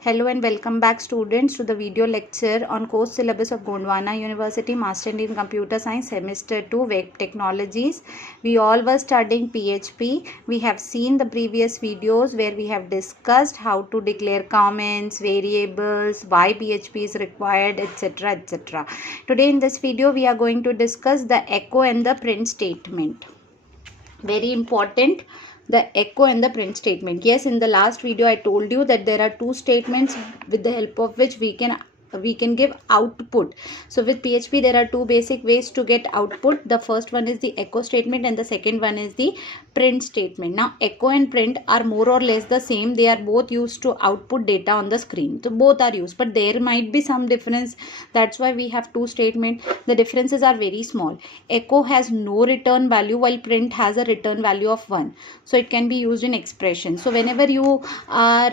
Hello and welcome back students to the video lecture on course syllabus of Gondwana University Master in Computer Science Semester 2 Web Technologies. We all were studying PHP. We have seen the previous videos where we have discussed how to declare comments, variables, why PHP is required, etc. etc. Today in this video we are going to discuss the echo and the print statement. Very important, the echo and the print statement. Yes, in the last video I told you that there are two statements with the help of which we can give output. So with PHP there are two basic ways to get output. The first one is the echo statement and the second one is the print statement. Now echo and print are more or less the same. They are both used to output data on the screen. So both are used, but there might be some difference. That's why we have two statements. The differences are very small. Echo has no return value while print has a return value of 1. So it can be used in expression. So whenever you are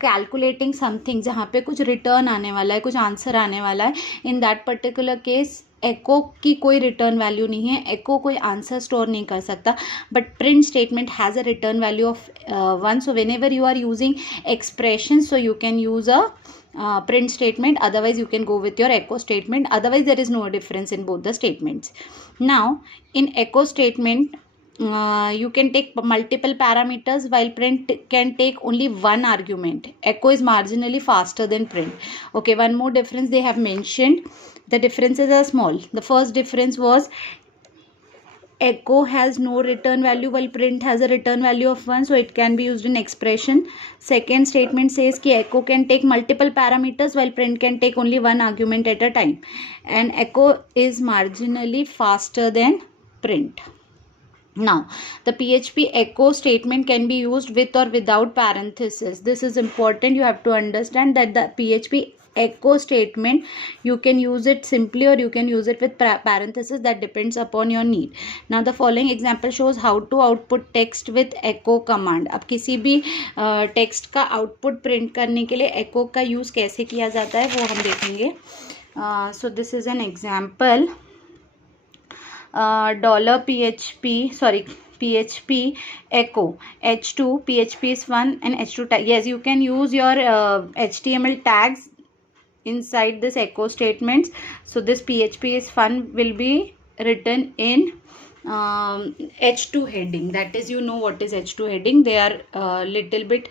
calculating something जहाँ पे कुछ return आने वाला है, कुछ answer आने वाला है, in that particular case echo की कोई रिटर्न वैल्यू नहीं है. echo कोई आंसर स्टोर नहीं कर सकता, but print statement has a return value of 1. So whenever you are using expression, so you can use a print statement, otherwise you can go with your echo statement. Otherwise there is no difference in both the statements. Now in echo statement you can take multiple parameters while print can take only one argument. Echo is marginally faster than print. Okay, one more difference they have mentioned. The differences are small. The first difference was echo has no return value while print has a return value of 1, so it can be used in expression. Second statement says ki echo can take multiple parameters while print can take only one argument at a time, and echo is marginally faster than print. Now the PHP echo statement can be used with or without parenthesis. This is important. You have to understand that the PHP echo statement, you can use it simply or you can use it with parenthesis. That depends upon your need. Now the following example shows how to output text with echo command. अब किसी भी text का output print करने के लिए echo का use कैसे किया जाता है वो हम देखेंगे. So this is an example. PHP echo h2 PHP is 1 and h2 tag. Yes, you can use your HTML tags inside this echo statements. So this PHP is fun will be written in h2 heading. That is, you know what is h2 heading. They are little bit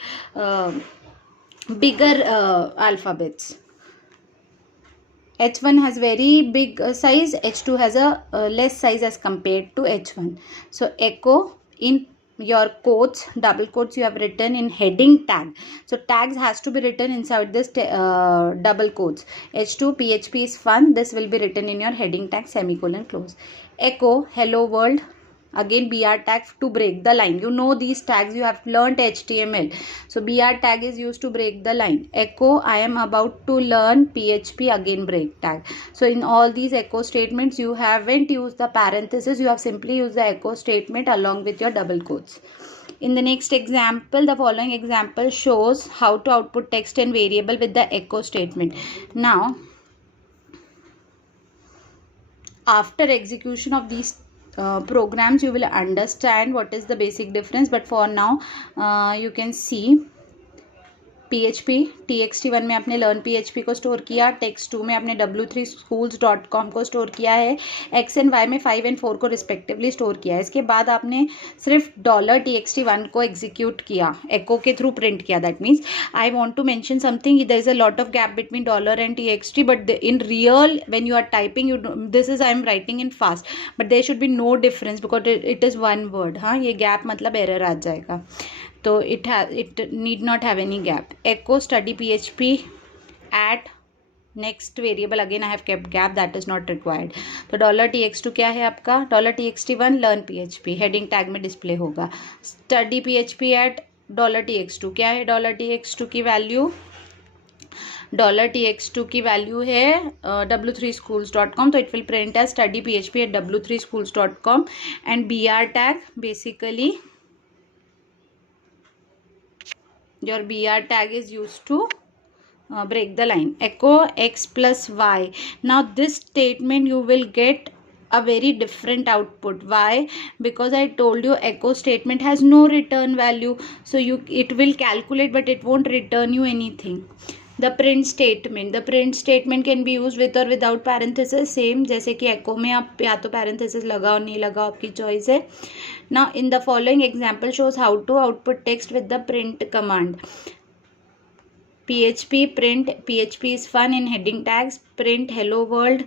bigger alphabets. H1 has very big size, H2 has a less size as compared to H1. So echo in your quotes, double quotes, you have written in heading tag. So tags has to be written inside this double quotes. H2 PHP is fun. This will be written in your heading tag, semicolon, close. Echo hello world. Again BR tag to break the line. You know these tags, you have learnt HTML. So BR tag is used to break the line. Echo I am about to learn PHP, again break tag. So in all these echo statements you haven't used the parenthesis, you have simply used the echo statement along with your double quotes. In the next example, the following example shows how to output text and variable with the echo statement. Now after execution of these programs you will understand what is the basic difference, but for now you can see PHP txt1 में आपने learn PHP को store किया, text2 में आपने w3schools.com को store किया है, x and y में 5 एंड 4 को रिस्पेक्टिवली स्टोर किया है. इसके बाद आपने सिर्फ $txt1 को एग्जीक्यूट किया, echo के थ्रू प्रिंट किया. That means I want to mention something, there is a lot of gap between $and txt, but in real when you are typing, this is I am writing in fast, but there should be no difference because it is one word. हाँ, ये gap मतलब error आ जाएगा. तो it need not have any gap. Echo study PHP at next variable, again I have kept gap, that is not required. तो $txt2 क्या है आपका, $txt1 learn PHP heading tag में डिस्प्ले होगा. study PHP at $txt2 क्या है, $txt2 की value, $txt2 की वैल्यू है w3schools.com, तो it will print as study PHP at w3schools.com and BR tag, basically your BR tag is used to break the line. Echo x plus y. Now this statement you will get a very different output. Why? Because I told you echo statement has no return value, so it will calculate but it won't return you anything. The print statement can be used with or without parenthesis, same जैसे कि echo में आप या तो parenthesis लगाओ नहीं लगाओ आपकी choice है. Now in the following example shows how to output text with the print command. PHP print, PHP is fun in heading tags, print hello world.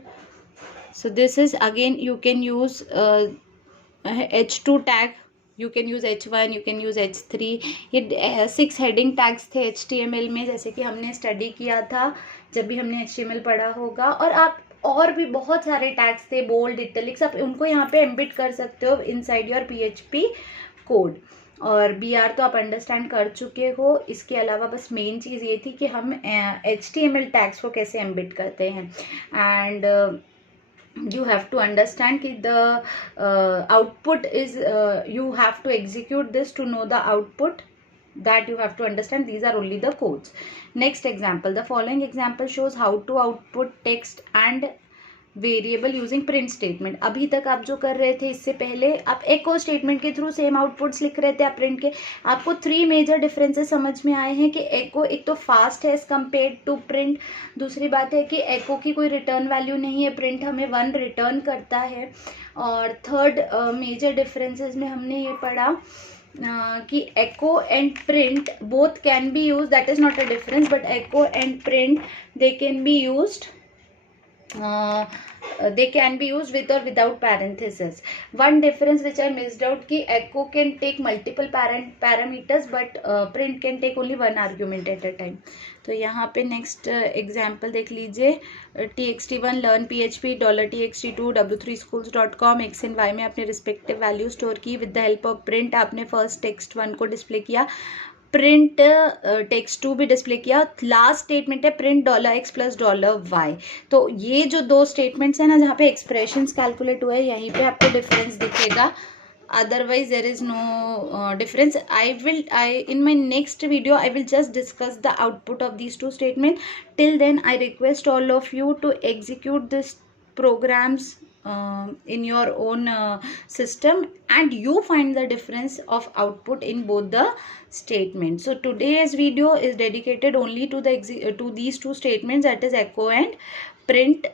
So this is again you can use H2 tag, you can use H1, you can use H3. ये 6 heading tags थे HTML में, जैसे कि हमने study किया था जब भी हमने HTML पढ़ा होगा. और आप और भी बहुत सारे टैग्स थे, बोल्ड, इटैलिक्स, आप उनको यहाँ पे एम्बिट कर सकते हो इनसाइड योर PHP कोड. और BR तो आप अंडरस्टैंड कर चुके हो. इसके अलावा बस मेन चीज़ ये थी कि हम HTML टैग्स को कैसे एम्बिट करते हैं. And you have to understand कि the output is you have to execute this to know the output, that you have to understand. These are only the codes. Next example, the following example shows how to output text and variable using print statement. अभी तक आप जो कर रहे थे इससे पहले आप एको स्टेटमेंट के थ्रू सेम आउटपुट्स लिख रहे थे आप प्रिंट के. आपको 3 मेजर डिफरेंसेस समझ में आए हैं कि एको एक तो फास्ट है एज कम्पेयर टू प्रिंट. दूसरी बात है कि एको की कोई रिटर्न वैल्यू नहीं है, प्रिंट हमें 1 रिटर्न करता है. और थर्ड मेजर डिफरेंसेस में हमने ये पढ़ा कि echo and print both can be used. That is not a difference, but echo and print they can be used with or without parenthesis. One difference which I missed out कि echo can take multiple parameters but print can take only one argument at a time. तो यहाँ पे next example देख लीजिए. txt1 learn php $txt2 w3schools.com x and y में आपने respective value store की. With the help of print आपने first text1 को डिस्प्ले किया, प्रिंट text2 भी डिस्प्ले किया. लास्ट स्टेटमेंट है प्रिंट $x प्लस $y. तो ये जो 2 स्टेटमेंट्स हैं ना जहाँ पे एक्सप्रेशंस कैलकुलेट हुए, यहीं पे आपको डिफरेंस दिखेगा. Otherwise there is no difference. In my next video I will just discuss the output of these 2 statements. Till then I request all of you to execute this programs in your own system and you find the difference of output in both the statements. So today's video is dedicated only to these 2 statements, that is echo and print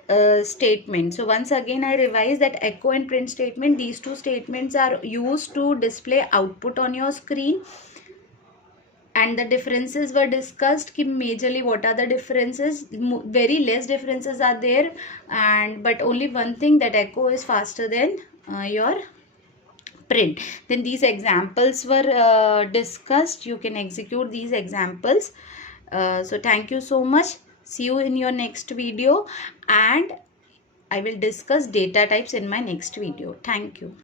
statement. So once again I revise that echo and print statement, these 2 statements are used to display output on your screen, and the differences were discussed कि majorly what are the differences. Very less differences are there, but only one thing, that echo is faster than your print. Then these examples were discussed. You can execute these examples. So thank you so much. See you in your next video, and I will discuss data types in my next video. Thank you.